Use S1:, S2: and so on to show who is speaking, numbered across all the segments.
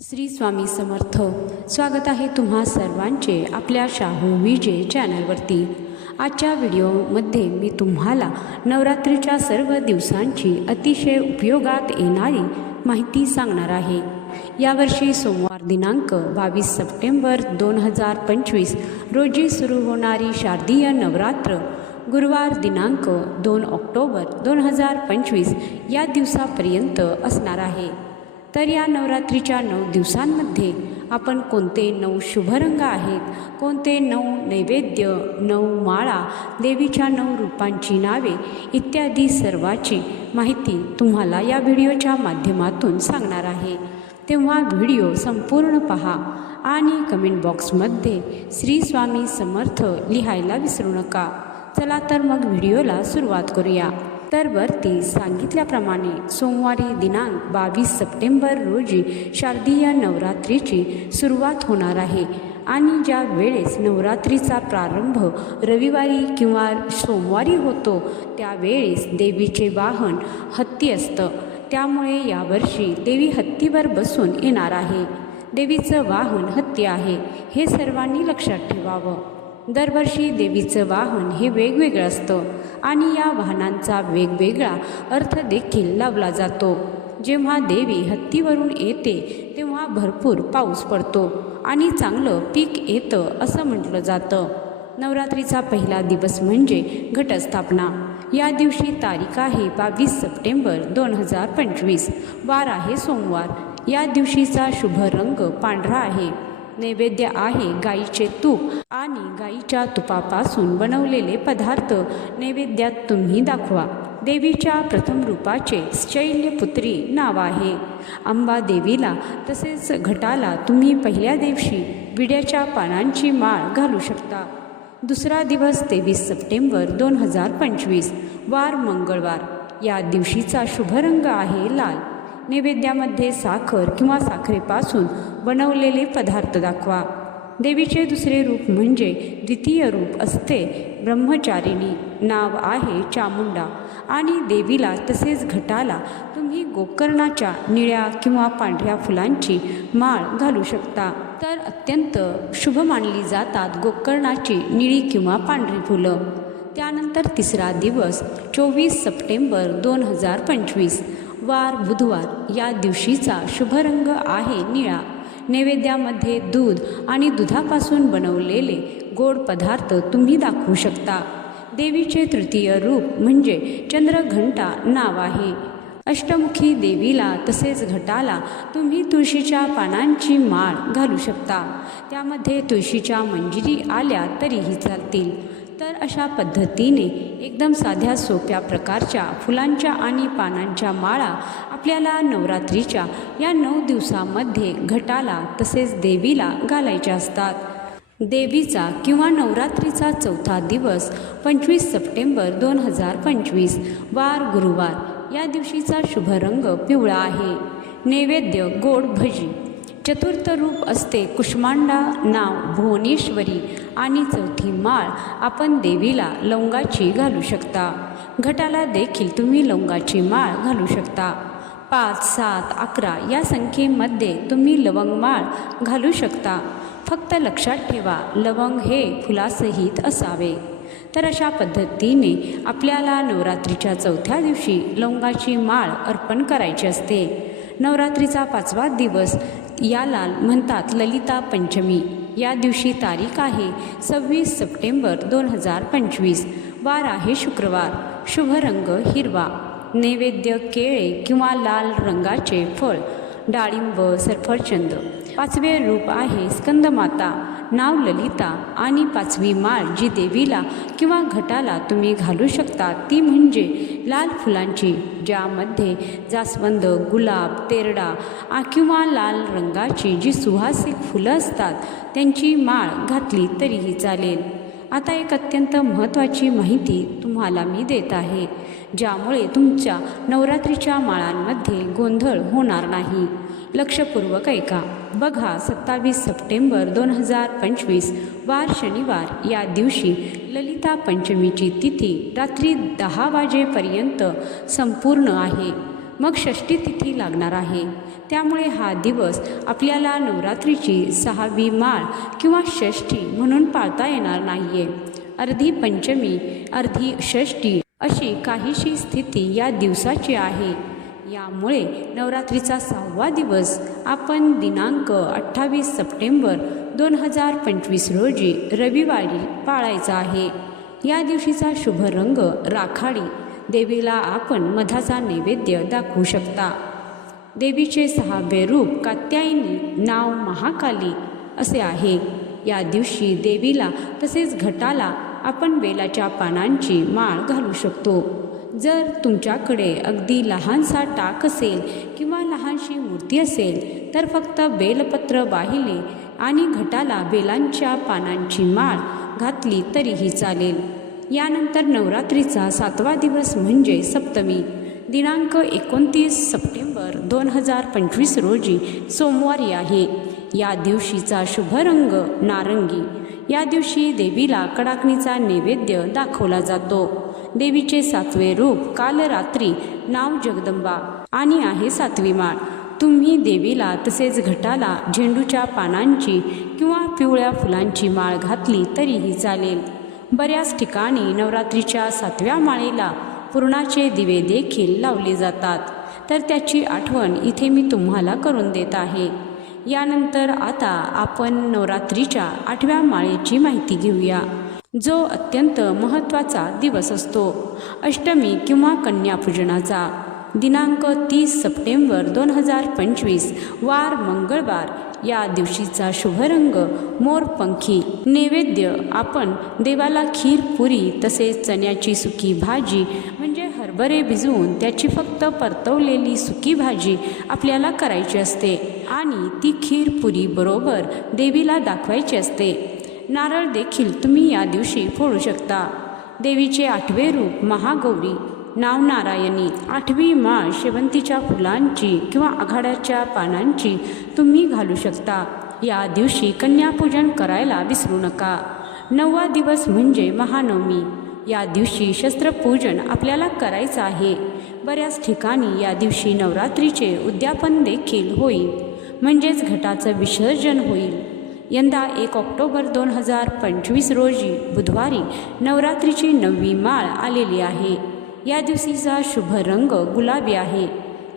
S1: श्री स्वामी समर्थ. स्वागत आहे तुम्हा सर्वांचे आपल्या शाहू विजय चॅनलवरती. आजच्या व्हिडिओमध्ये मी तुम्हाला नवरात्रीच्या सर्व दिवसांची अतिशय उपयोगात येणारी माहिती सांगणार आहे. यावर्षी सोमवार दिनांक बावीस सप्टेंबर दोन हजार पंचवीस रोजी सुरू होणारी शारदीय नवरात्र गुरुवार दिनांक दोन ऑक्टोबर दोन हजार पंचवीस या दिवसापर्यंत असणार आहे. तर या नवरात्रीच्या नऊ दिवसांमध्ये आपण कोणते नऊ शुभरंग आहेत कोणते नऊ नैवेद्य नऊ माळा देवीच्या नऊ रूपांची नावे इत्यादी सर्वाची माहिती तुम्हाला या व्हिडिओच्या माध्यमातून सांगणार आहे. तेव्हा व्हिडिओ संपूर्ण पहा आणि कमेंट बॉक्समध्ये श्री स्वामी समर्थ लिहायला विसरू नका. चला तर मग व्हिडिओला सुरुवात करूया. तर वरती सांगितल्याप्रमाणे सोमवारी दिनांक बावीस सप्टेंबर रोजी शारदीय नवरात्रीची सुरुवात होणार आहे. आणि ज्या वेळेस नवरात्रीचा प्रारंभ रविवारी किंवा सोमवारी होतो त्यावेळेस देवीचे वाहन हत्ती असतं. त्यामुळे यावर्षी देवी हत्तीवर बसून येणार आहे. देवीचं वाहन हत्ती आहे हे सर्वांनी लक्षात ठेवावं. दरवर्षी देवीचं वाहन हे वेगवेगळं असतं आणि या वाहनांचा वेगवेगळा अर्थ देखील लावला जातो. जेव्हा देवी हत्तीवरून येते तेव्हा भरपूर पाऊस पडतो आणि चांगलं पीक येतं असं म्हटलं जातं. नवरात्रीचा पहिला दिवस म्हणजे घटस्थापना. या दिवशी तारीख आहे बावीस सप्टेंबर दोन हजार पंचवीस. वार आहे सोमवार. या दिवशीचा शुभ रंग पांढरा आहे. नैवेद्य आहे गाईचे तूप आणि गाईच्या तुपापासून बनवलेले पदार्थ नैवेद्यात तुम्ही दाखवा. देवीच्या प्रथम रूपाचे शैल्यपुत्री नाव आहे. अंबा देवीला तसेच घटाला तुम्ही पहिल्या दिवशी विड्याच्या पानांची माळ घालू शकता. दुसरा दिवस तेवीस सप्टेंबर दोन हजार पंचवीस वार मंगळवार. या दिवशीचा शुभरंग आहे लाल. नैवेद्यामध्ये साखर किंवा साखरेपासून बनवलेले पदार्थ दाखवा. देवीचे दुसरे रूप म्हणजे द्वितीय रूप असते ब्रह्मचारिणी. नाव आहे चामुंडा. आणि देवीला तसेच घटाला तुम्ही गोकर्णाच्या निळ्या किंवा पांढऱ्या फुलांची माळ घालू शकता. तर अत्यंत शुभ मानली जातात गोकर्णाची निळी किंवा पांढरी फुलं. त्यानंतर तिसरा दिवस चोवीस सप्टेंबर दोन हजार पंचवीस. वार बुधवार या दिवशीचा शुभरंग आहे निळा. नैवेद्यामध्ये दूध आणि दुधापासून बनवलेले गोड पदार्थ तुम्ही दाखवू शकता. देवीचे तृतीय रूप म्हणजे चंद्रघंटा नाव आहे. अष्टमुखी देवीला तसेच घटाला तुम्ही तुळशीच्या पानांची माळ घालू शकता. त्यामध्ये तुळशीच्या मंजिरी आल्या तरीही चालतील. तर अशा पद्धतीने एकदम साध्या सोप्या प्रकारच्या फुलांच्या आणि पानांच्या माळा आपल्याला नवरात्रीच्या या नऊ दिवसामध्ये घटाला तसेच देवीला घालायच्या असतात. देवीचा किंवा नवरात्रीचा चौथा दिवस पंचवीस सप्टेंबर दोन हजार पंचवीस वार गुरुवार या दिवशीचा शुभ रंग पिवळा आहे. नैवेद्य गोड भजी. चतुर्थ रूप असते कुष्मांडा नाव भुवनेश्वरी आणि चौथी माळ आपण देवीला लवंगाची घालू शकता. घटाला देखील तुम्ही लवंगाची माळ घालू शकता. पाच सात अकरा या संख्येमध्ये तुम्ही लवंग माळ घालू शकता. फक्त लक्षात ठेवा लवंग हे फुलासहित असावे. तर अशा पद्धतीने आपल्याला नवरात्रीच्या चौथ्या दिवशी लवंगाची माळ अर्पण करायची असते. नवरात्रीचा पाचवा दिवस याला म्हणतात ललिता पंचमी. या दिवशी तारीख आहे सव्वीस सप्टेंबर दोन हजार पंचवीस. वार आहे शुक्रवार. शुभ रंग हिरवा. नैवेद्य केळे किंवा लाल रंगाचे फळ. डाळिंब सफरचंद पाचवे रूप आहे स्कंदमाता. नाव ललिता आणि पाचवी माळ जी देवीला किंवा घटाला तुम्ही घालू शकता ती म्हणजे लाल फुलांची ज्यामध्ये जास्वंद गुलाब तेरडा किंवा लाल रंगाची जी सुहासिक फुलं असतात त्यांची माळ घातली तरीही चालेल. आता एक अत्यंत महत्त्वाची माहिती तुम्हाला मी देत आहे ज्यामुळे तुमच्या नवरात्रीच्या माळांमध्ये गोंधळ होणार नाही. लक्षपूर्वक ऐका. बघा सत्तावीस सप्टेंबर दोन हजार पंचवीस वार शनिवार. या दिवशी ललिता पंचमीची तिथी रात्री दहा वाजेपर्यंत संपूर्ण आहे. मग षष्टी तिथी लागणार आहे. त्यामुळे हा दिवस आपल्याला नवरात्रीची सहावी माळ किंवा षष्ठी म्हणून पाळता येणार नाही आहे अर्धी पंचमी अर्धी षष्टी अशी काहीशी स्थिती या दिवसाची आहे. यामुळे नवरात्रीचा सहावा दिवस आपण दिनांक अठ्ठावीस सप्टेंबर दोन हजार पंचवीस रोजी रविवारी पाळायचा आहे. या दिवशीचा शुभ रंग राखाडी. देवीला आपण मधाचा नैवेद्य दाखवू शकता. देवीचे सहावे रूप कात्यायनी नाव महाकाली असे आहे. या दिवशी देवीला तसेच घटाला आपण बेलाच्या पानांची माळ घालू शकतो. जर तुमच्याकडे अगदी लहानसा टाक असेल किंवा लहानशी मूर्ती असेल तर फक्त बेलपत्र वाहिले आणि घटाला बेलांच्या पानांची माळ घातली तरीही चालेल. यानंतर नवरात्रीचा सातवा दिवस म्हणजे सप्तमी. दिनांक एकोणतीस सप्टेंबर दोन हजार पंचवीस रोजी सोमवारी आहे. या दिवशीचा शुभ रंग नारंगी. या दिवशी देवीला कडाकणीचा नैवेद्य दाखवला जातो. देवीचे सातवे रूप काल रात्री नाव जगदंबा आणि आहे सातवी माळ. तुम्ही देवीला तसेच घटाला झेंडूच्या पानांची किंवा पिवळ्या फुलांची माळ घातली तरीही चालेल. बऱ्याच ठिकाणी नवरात्रीच्या सातव्या माळेला पुरणाचे दिवे देखील लावले जातात. तर त्याची आठवण इथे मी तुम्हाला करून देत आहे. यानंतर आता आपण नवरात्रीच्या आठव्या माळेची माहिती घेऊया. जो अत्यंत महत्त्वाचा दिवस असतो. अष्टमी किंवा कन्यापूजनाचा दिनांक तीस सप्टेंबर दोन हजार पंचवीस वार मंगळवार. या दिवशीचा शुभरंग मोरपंखी नैवेद्य आपण देवाला खीर पुरी तसेच चण्याची सुकी भाजी म्हणजे हरभरे भिजवून त्याची फक्त परतवलेली सुकी भाजी आपल्याला करायची असते. आणि ती खीर पुरी बरोबर देवीला दाखवायची असते. नारळ देखील तुम्ही या दिवशी फोडू शकता. देवीचे आठवे रूप महागौरी नाव नारायणी आठवी माळ शेवंतीच्या फुलांची किंवा आघाड्याच्या पानांची तुम्ही घालू शकता. या दिवशी कन्यापूजन करायला विसरू नका. नववा दिवस म्हणजे महानवमी. या दिवशी शस्त्रपूजन आपल्याला करायचं आहे. बऱ्याच ठिकाणी या दिवशी नवरात्रीचे उद्यापन देखील होईल. म्हणजेच घटाचं विसर्जन होईल. यंदा एक ऑक्टोबर दोन हजार पंचवीस रोजी बुधवारी नवरात्रीची नववी माळ आलेली आहे. या दिवशीचा शुभ रंग गुलाबी आहे.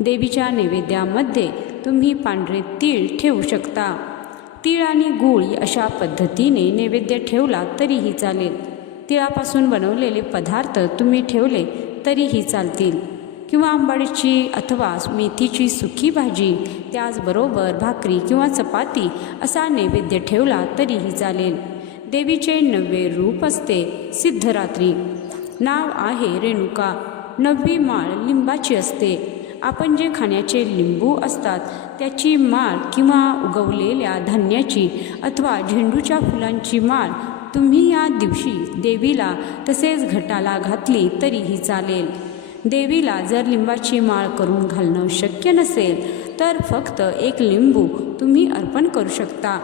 S1: देवीच्या नैवेद्यामध्ये तुम्ही पांढरे तीळ ठेवू शकता. तीळ आणि गूळ अशा पद्धतीने नैवेद्य ठेवला तरीही चालेल. तिळापासून बनवलेले पदार्थ तुम्ही ठेवले तरीही चालतील. किंवा आंबाडीची अथवा मेथीची सुकी भाजी त्याचबरोबर भाकरी किंवा चपाती असा नैवेद्य ठेवला तरीही चालेल. देवीचे नववे रूप असते सिद्धरात्री. नाव आहे रेणुका. नववी माळ लिंबाची असते. आपण जे खाण्याचे लिंबू असतात त्याची माळ किंवा उगवलेल्या धान्याची अथवा झेंडूच्या फुलांची माळ तुम्ही या दिवशी देवीला तसेच घटाला घातली तरीही चालेल. देवीला जर लिंबाची माळ करून घालणं शक्य नसेल तर फक्त एक लिंबू तुम्ही अर्पण करू शकता.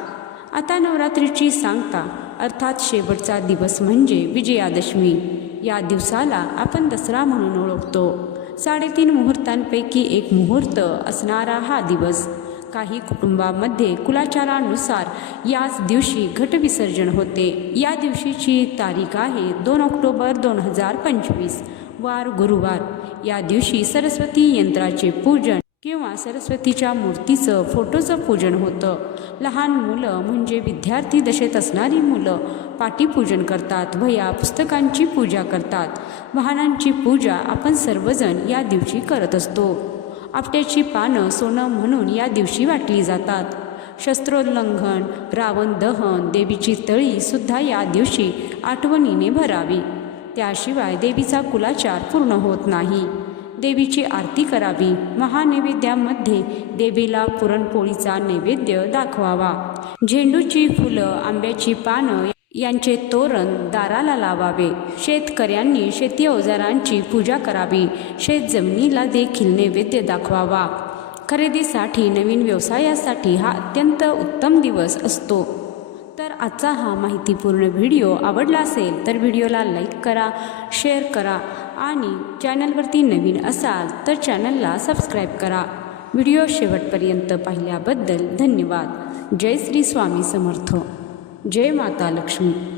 S1: आता नवरात्रीची सांगता अर्थात शेवटचा दिवस म्हणजे विजयादशमी. या दिवसाला आपण दसरा म्हणून ओळखतो. साडेतीन मुहूर्तांपैकी एक मुहूर्त असणारा हा दिवस. काही कुटुंबामध्ये कुलाचारानुसार याच दिवशी घटविसर्जन होते. या दिवशीची तारीख आहे दोन ऑक्टोबर दोन हजार पंचवीस. वार गुरुवार. या दिवशी सरस्वती यंत्राचे पूजन किंवा सरस्वतीच्या मूर्तीचं फोटोचं पूजन होतं. लहान मुलं म्हणजे विद्यार्थी दशेत असणारी मुलं पाटीपूजन करतात वया पुस्तकांची पूजा करतात. वाहनांची पूजा आपण सर्वजण या दिवशी करत असतो. आपट्याची पानं सोनं म्हणून या दिवशी वाटली जातात. शस्त्रोल्लंघन रावण दहन देवीची तळीसुद्धा या दिवशी आठवणीने भरावी. त्याशिवाय देवीचा कुलाचार पूर्ण होत नाही. देवीची आरती करावी. महानैवेद्यामध्ये देवीला पुरणपोळीचा नैवेद्य दाखवावा. झेंडूची फुलं आंब्याची पानं यांचे तोरण दाराला लावावे. शेतकऱ्यांनी शेती अवजारांची पूजा करावी. शेतजमिनीला देखील नैवेद्य दाखवावा. खरेदीसाठी नवीन व्यवसायासाठी हा अत्यंत उत्तम दिवस असतो. तर आजचा हा माहितीपूर्ण व्हिडिओ आवडला असेल तर व्हिडिओला लाईक करा शेअर करा आणि चॅनलवरती नवीन असाल तर चॅनलला सबस्क्राईब करा. व्हिडिओ शेवटपर्यंत पाहिल्याबद्दल धन्यवाद. जय श्री स्वामी समर्थ. जय माता लक्ष्मी.